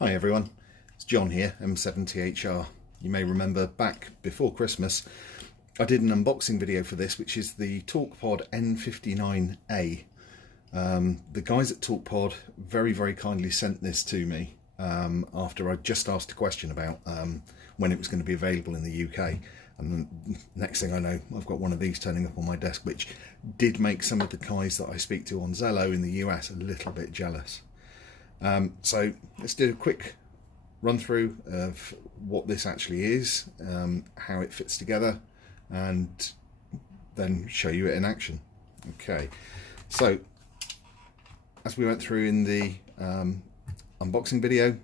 Hi everyone, it's John here, N59A. You may remember back before Christmas I did an unboxing video for this, which is the Talkpod N59A. The guys at Talkpod very kindly sent this to me after I just asked a question about when it was going to be available in the UK. And the next thing I know, I've got one of these turning up on my desk, which did make some of the guys that I speak to on Zello in the US a little bit jealous. So let's do a quick run through of what this actually is, how it fits together, and then show you it in action. Okay, so as we went through in the unboxing video,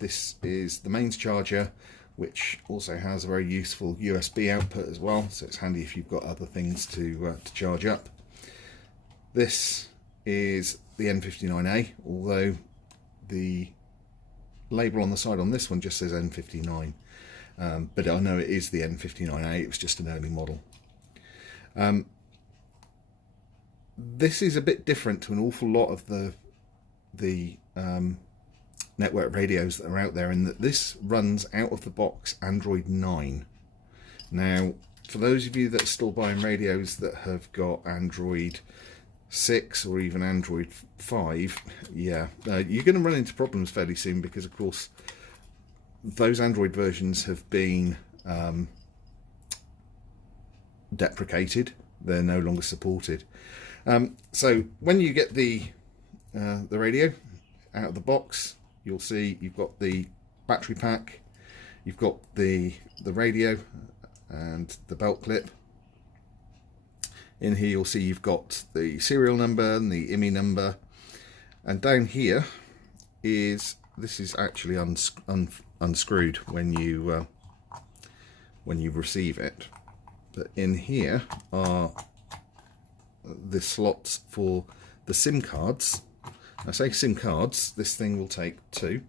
this is the mains charger, which also has a very useful USB output as well, so it's handy if you've got other things to charge up. This is the N59A, although the label on the side on this one just says N59, but I know it is the N59A. It was just an early model. This is a bit different to an awful lot of the network radios that are out there, in that this runs out of the box Android 9. Now, for those of you that are still buying radios that have got Android 6 or even Android 5, yeah, you're going to run into problems fairly soon, because of course those Android versions have been deprecated. They're no longer supported. So when you get the radio out of the box, you'll see you've got the battery pack, you've got the radio and the belt clip. In here you'll see you've got the serial number and the IMEI number, and down here is, this is actually unscrewed when you receive it, but in here are the slots for the SIM cards. I say SIM cards, this thing will take 2,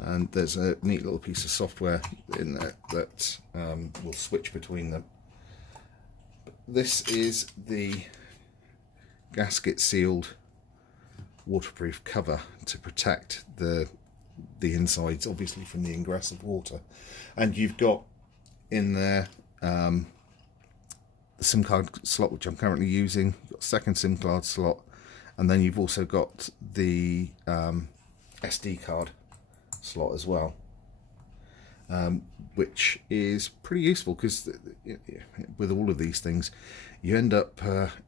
and there's a neat little piece of software in there that will switch between them. This is the gasket sealed waterproof cover to protect the insides, obviously, from the ingress of water. And you've got in there the SIM card slot, which I'm currently using. You've got a second SIM card slot, and then you've also got the SD card slot as well, which is pretty useful, because with all of these things you end up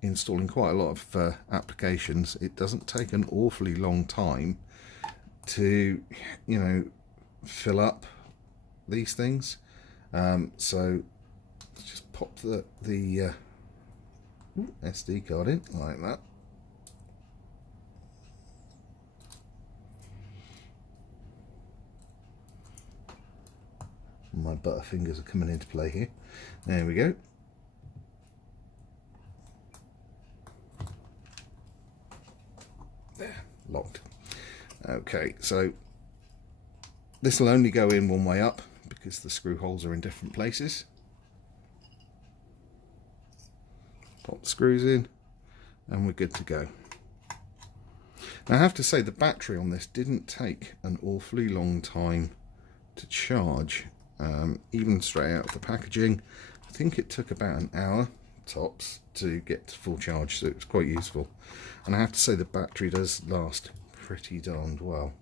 installing quite a lot of applications. It doesn't take an awfully long time to, you know, fill up these things. So let's just pop the SD card in like that. My butterfingers are coming into play here. There we go. There, locked. Okay, so this will only go in one way up, because the screw holes are in different places. Pop the screws in, and we're good to go. Now, I have to say, the battery on this didn't take an awfully long time to charge. Even straight out of the packaging, I think it took about an hour tops to get to full charge, so it was quite useful. And I have to say, the battery does last pretty darned well.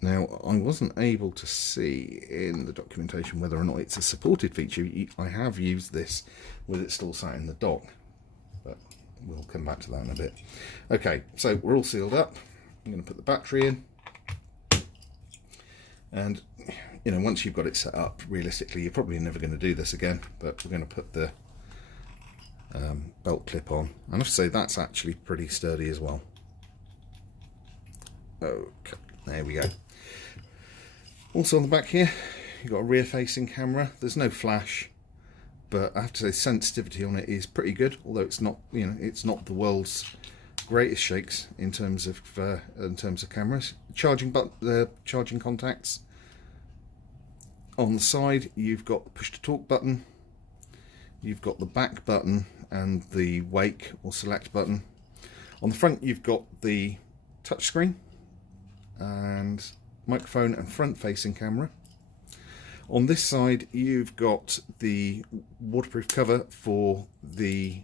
Now, I wasn't able to see in the documentation whether or not it's a supported feature. I have used this with it still sat in the dock, but we'll come back to that in a bit. Okay, so we're all sealed up. I'm going to put the battery in. And, you know, once you've got it set up, realistically, you're probably never going to do this again, but we're going to put the belt clip on. I have to say, that's actually pretty sturdy as well. Okay, there we go. Also on the back here, you've got a rear-facing camera. There's no flash, but I have to say, sensitivity on it is pretty good, although it's not, you know, it's not the world's greatest shakes in terms of cameras. Charging contacts. On the side, you've got the push to talk button, you've got the back button and the wake or select button. On the front, you've got the touchscreen and microphone and front-facing camera. On this side you've got the waterproof cover for the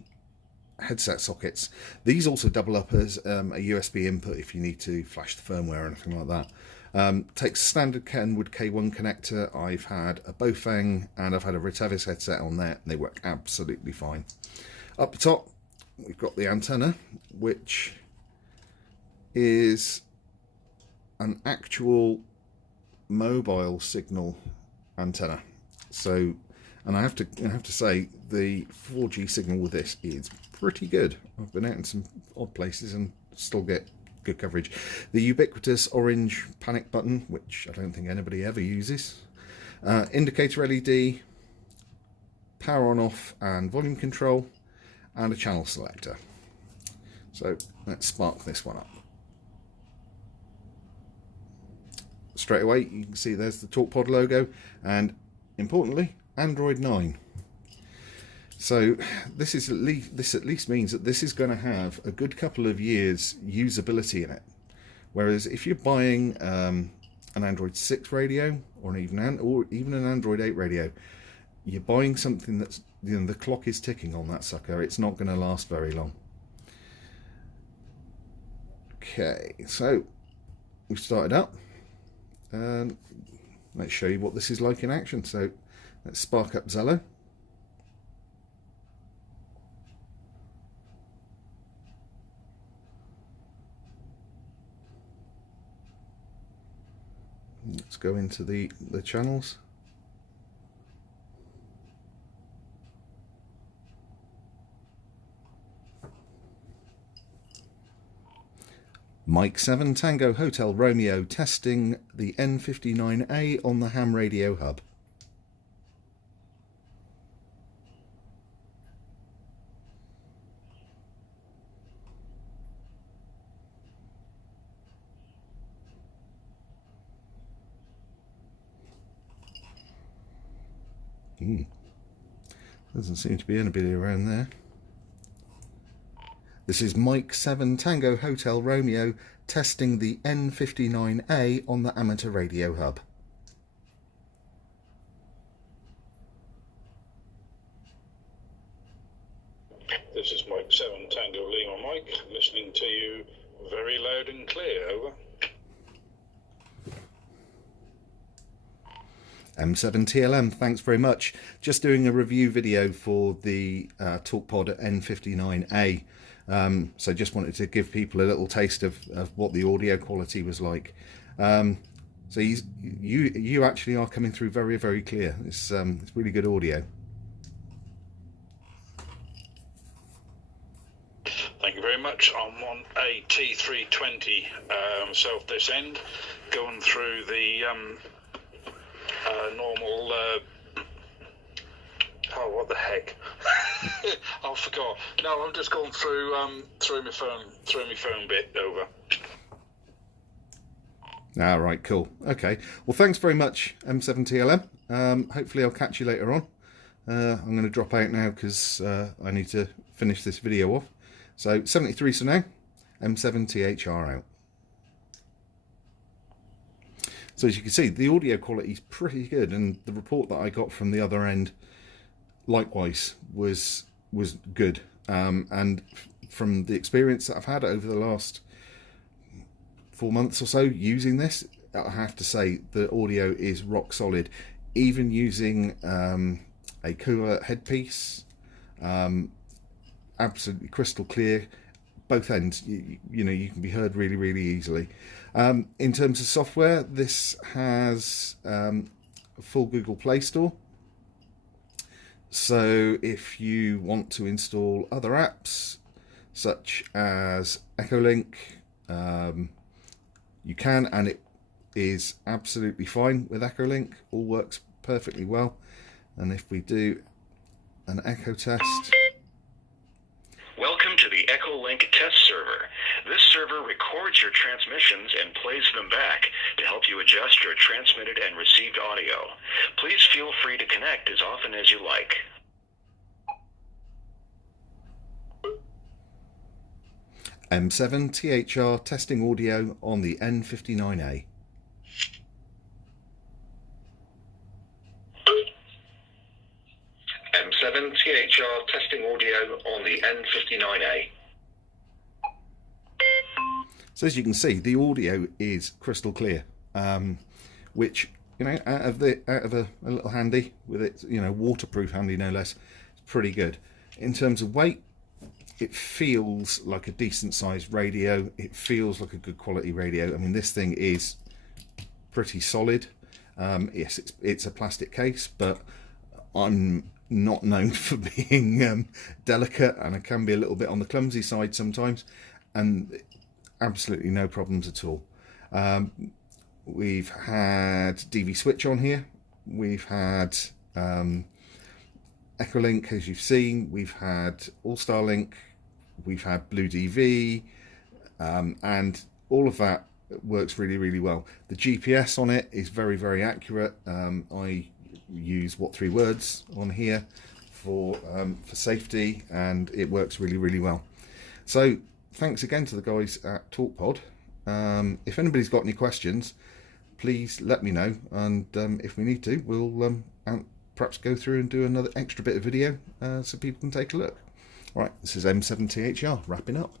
headset sockets. These also double up as a USB input if you need to flash the firmware or anything like that. Takes standard Kenwood K1 connector. I've had a Bofeng and I've had a Ritavis headset on there, and they work absolutely fine. Up the top we've got the antenna, which is an actual mobile signal antenna. So, and I have to say the 4G signal with this is pretty good. I've been out in some odd places and still get good coverage. The ubiquitous orange panic button, which I don't think anybody ever uses. Indicator LED, power on off and volume control, and a channel selector. So let's spark this one up. Straight away you can see there's the Talkpod logo, and importantly Android 9. So this at least means that this is going to have a good couple of years usability in it. Whereas if you're buying an Android 6 radio or even an Android 8 radio, you're buying something that's, you know, the clock is ticking on that sucker. It's not going to last very long. Okay, so we've started up. Let's show you what this is like in action. So let's spark up Zello. Let's go into the channels. Mike 7 Tango Hotel Romeo testing the N59A on the ham radio hub. Doesn't seem to be anybody around there. This is Mike 7 Tango Hotel Romeo testing the N59A on the amateur radio hub. This is Mike 7 Tango Lima Mike, listening to you very loud and clear, over. M7TLM, thanks very much. Just doing a review video for the Talkpod N59A. So just wanted to give people a little taste of what the audio quality was like. So you actually are coming through very, very clear. It's really good audio. Thank you very much. I'm on a T320 south this end, going through the normal oh, what the heck? I forgot. No, I'm just going through my phone bit, over. Right, cool. Okay. Well, thanks very much, M7TLM. Hopefully I'll catch you later on. I'm going to drop out now because I need to finish this video off. So 73 for now. M7THR out. So as you can see, the audio quality is pretty good, and the report that I got from the other end likewise was good. And from the experience that I've had over the last 4 months or so using this, I have to say the audio is rock solid. Even using a cooler headpiece, absolutely crystal clear. Both ends, you know, you can be heard really, really easily. In terms of software, this has a full Google Play Store. So if you want to install other apps, such as Echolink, you can, and it is absolutely fine with Echolink. All works perfectly well. And if we do an echo test... Welcome to the Echolink test server. This server records your transmissions and plays them back to help you adjust your transmitted and received audio. Please feel free to connect as often as you like. M7THR testing audio on the N59A. M7THR testing audio on the N59A. So as you can see, the audio is crystal clear, which, you know, out of a little handy with it, you know, waterproof handy no less, it's pretty good. In terms of weight, it feels like a decent sized radio. It feels like a good quality radio. I mean, this thing is pretty solid. Yes, it's a plastic case, but I'm not known for being delicate, and I can be a little bit on the clumsy side sometimes, and absolutely no problems at all. We've had DV switch on here. We've had Echolink, as you've seen. We've had All-Star Link. We've had Blue DV, and all of that works really, really well. The GPS on it is very, very accurate. I use what 3 words on here for safety, and it works really, really well. So thanks again to the guys at Talkpod. If anybody's got any questions, please let me know, and if we need to, we'll perhaps go through and do another extra bit of video so people can take a look. All right, this is M7THR wrapping up.